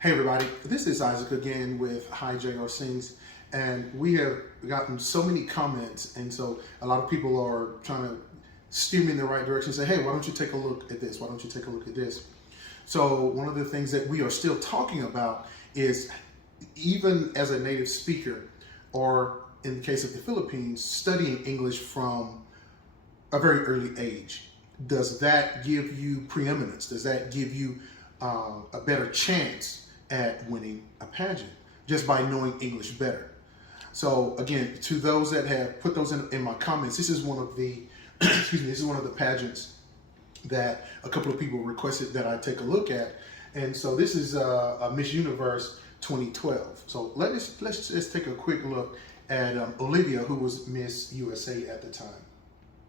Hey everybody, this is Isaac again with Hi JR Sings, and we have gotten so many comments, and so a lot of people are trying to steer me in the right direction, say, hey, why don't you take a look at this? Why don't you take a look at this? So one of the things that we are still talking about is, even as a native speaker, or in the case of the Philippines, studying English from a very early age, does that give you preeminence? Does that give you a better chance at winning a pageant just by knowing English better? So again, to those that have put those in my comments, this is one of the excuse me, this is one of the pageants that a couple of people requested that I take a look at. And so this is a Miss Universe 2012. So let's just take a quick look at Olivia, who was Miss USA at the time.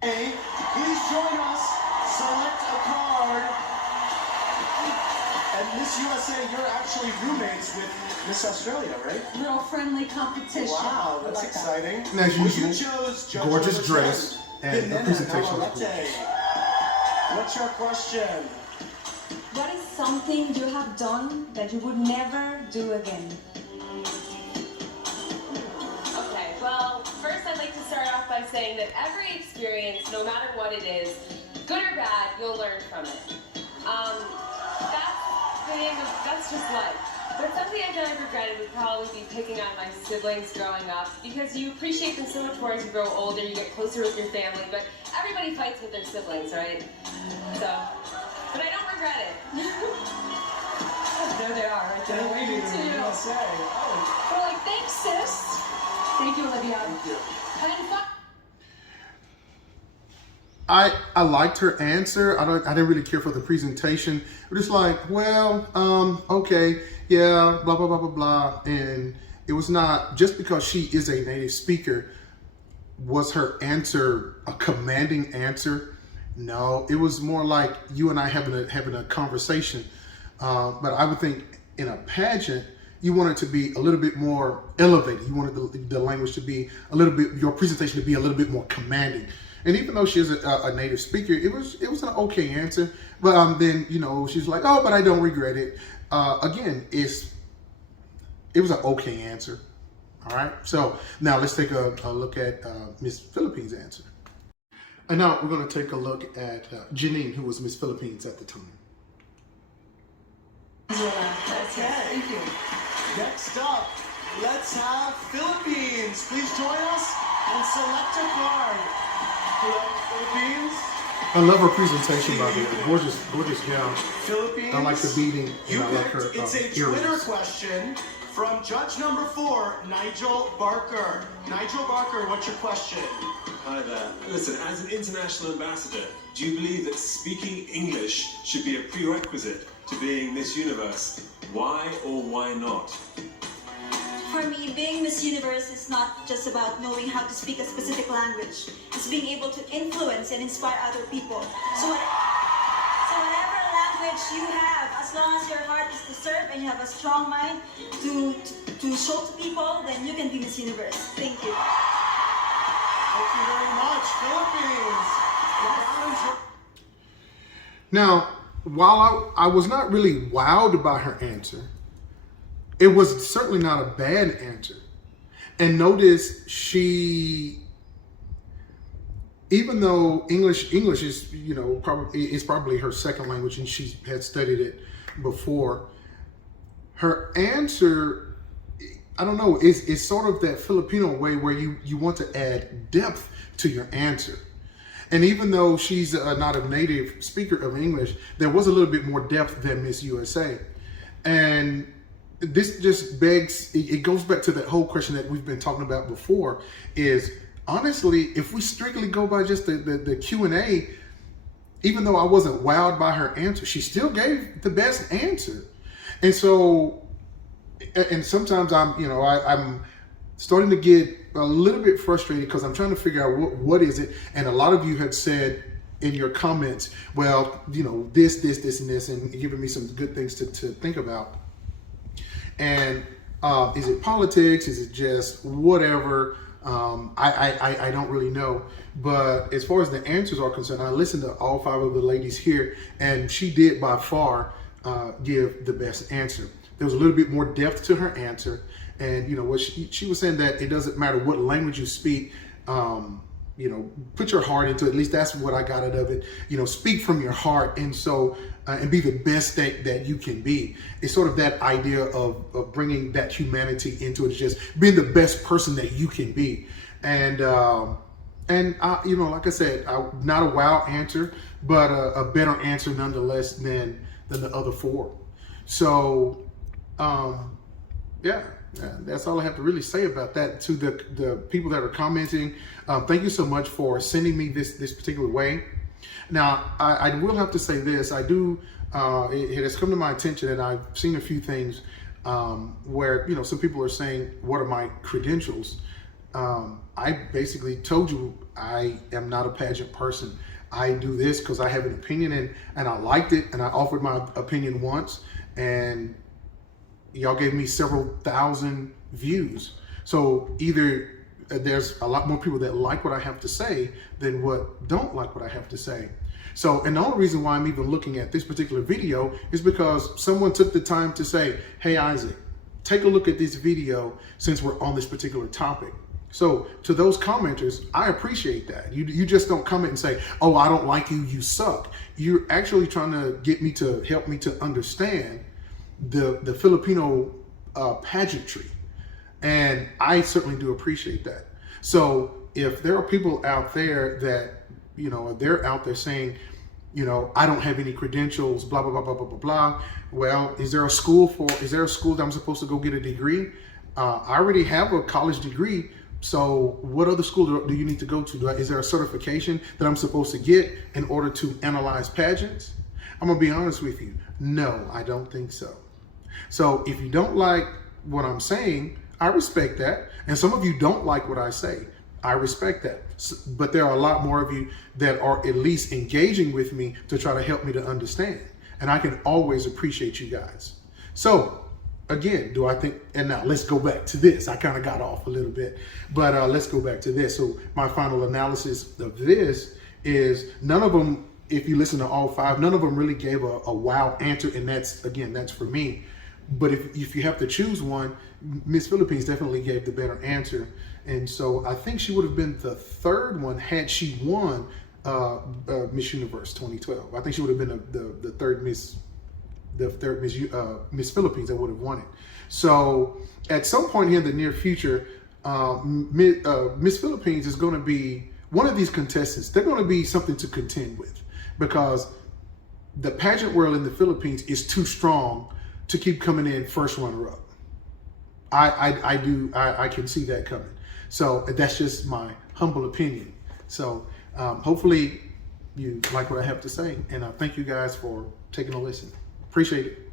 Hey, please join us. Select a card. And Miss USA, you're actually roommates with Miss Australia, right? Little friendly competition. Wow, that's exciting. And as usual, You chose judge gorgeous number dress 10, and the Banana presentation was Navarrete. What's your question? What is something you have done that you would never do again? Okay, well, first I'd like to start off by saying that every experience, no matter what it is, good or bad, you'll learn from it. That's just life. But something I've done I've regretted would probably be picking on my siblings growing up, because you appreciate them so much more as you grow older, you get closer with your family, but everybody fights with their siblings, right? So, but I don't regret it. There they are, right there. Thank you, Too. USA. Oh, We're like, thanks, sis. Thank you, Olivia. thank you. And I liked her answer. I didn't really care for the presentation. It was like, well, okay, yeah, blah, blah, blah, blah, blah. And it was not, just because she is a native speaker, was her answer a commanding answer? No, it was more like you and I having a conversation. But I would think in a pageant, you want it to be a little bit more elevated. You wanted the language to be a little bit, your presentation to be a little bit more commanding. And even though she is a native speaker, it was an okay answer. But then, you know, she's like, oh, but I don't regret it. Again, it was an okay answer. All right. So now let's take a look at Miss Philippines' answer. And now we're going to take a look at Janine, who was Miss Philippines at the time. Okay. Thank you. Next up, let's have Philippines. Please join us and select a card. Philippines. I love her presentation, by the way. Gorgeous gown. Philippines. I like the beading, You and I like picked, her it's a Twitter earrings. question from judge number 4, Nigel Barker. Nigel Barker, what's your question? Hi there. Listen, as an international ambassador, do you believe that speaking English should be a prerequisite to being Miss Universe? Why or why not? For me, being Miss Universe is not just about knowing how to speak a specific language. It's being able to influence and inspire other people. So whatever language you have, as long as your heart is to serve and you have a strong mind to show to people, then you can be Miss Universe. Thank you. Thank you very much, Philippines. Now, while I was not really wowed by her answer, it was certainly not a bad answer. And notice even though English is, you know, probably her second language and she had studied it before, her answer, I don't know, is sort of that Filipino way where you want to add depth to your answer. And even though she's not a native speaker of English, there was a little bit more depth than Miss USA. And this just begs, it goes back to that whole question that we've been talking about before, is honestly, if we strictly go by just the Q&A, even though I wasn't wowed by her answer, she still gave the best answer. And so, and sometimes I'm starting to get a little bit frustrated because I'm trying to figure out what is it. And a lot of you had said in your comments, well, you know, this, and this, and giving me some good things to think about. And is it politics? Is it just whatever? I don't really know. But as far as the answers are concerned, I listened to all 5 of the ladies here, and she did by far give the best answer. There was a little bit more depth to her answer. And, you know, what she was saying that it doesn't matter what language you speak, you know, put your heart into it. At least that's what I got out of it. You know, speak from your heart. And so, and be the best that you can be. It's sort of that idea of bringing that humanity into it. It's just being the best person that you can be. And you know, like I said, not a wow answer, but a better answer nonetheless than the other four. So, yeah, that's all I have to really say about that. To the people that are commenting, thank you so much for sending me this particular way. Now, I will have to say this. I do, it has come to my attention, and I've seen a few things where, you know, some people are saying, what are my credentials? I basically told you I am not a pageant person. I do this because I have an opinion, and I liked it, and I offered my opinion once, and y'all gave me several thousand views. So either there's a lot more people that like what I have to say than what don't like what I have to say. So, and the only reason why I'm even looking at this particular video is because someone took the time to say, hey, Isaac, take a look at this video since we're on this particular topic. So to those commenters, I appreciate that. You just don't comment and say, oh, I don't like you, you suck. You're actually trying to get me to help me to understand the Filipino pageantry. And I certainly do appreciate that. So if there are people out there that, you know, they're out there saying, you know, I don't have any credentials, blah, blah, blah, blah, blah, blah, blah. Well, is there a school that I'm supposed to go get a degree? I already have a college degree. So what other school do you need to go to? Is there a certification that I'm supposed to get in order to analyze pageants? I'm gonna be honest with you. No, I don't think so. So if you don't like what I'm saying, I respect that. And some of you don't like what I say. I respect that. But there are a lot more of you that are at least engaging with me to try to help me to understand. And I can always appreciate you guys. So again, do I think, and now let's go back to this. I kind of got off a little bit, but let's go back to this. So my final analysis of this is none of them, if you listen to all five, none of them really gave a wow answer. And that's, again, that's for me. But if you have to choose one, Miss Philippines definitely gave the better answer. And so I think she would have been the third one had she won Miss Universe 2012. I think she would have been the third Miss Philippines that would have won it. So at some point here in the near future, Miss Philippines is going to be one of these contestants. They're going to be something to contend with because the pageant world in the Philippines is too strong to keep coming in first runner up. I can see that coming. So that's just my humble opinion. So hopefully you like what I have to say, and thank you guys for taking a listen. Appreciate it.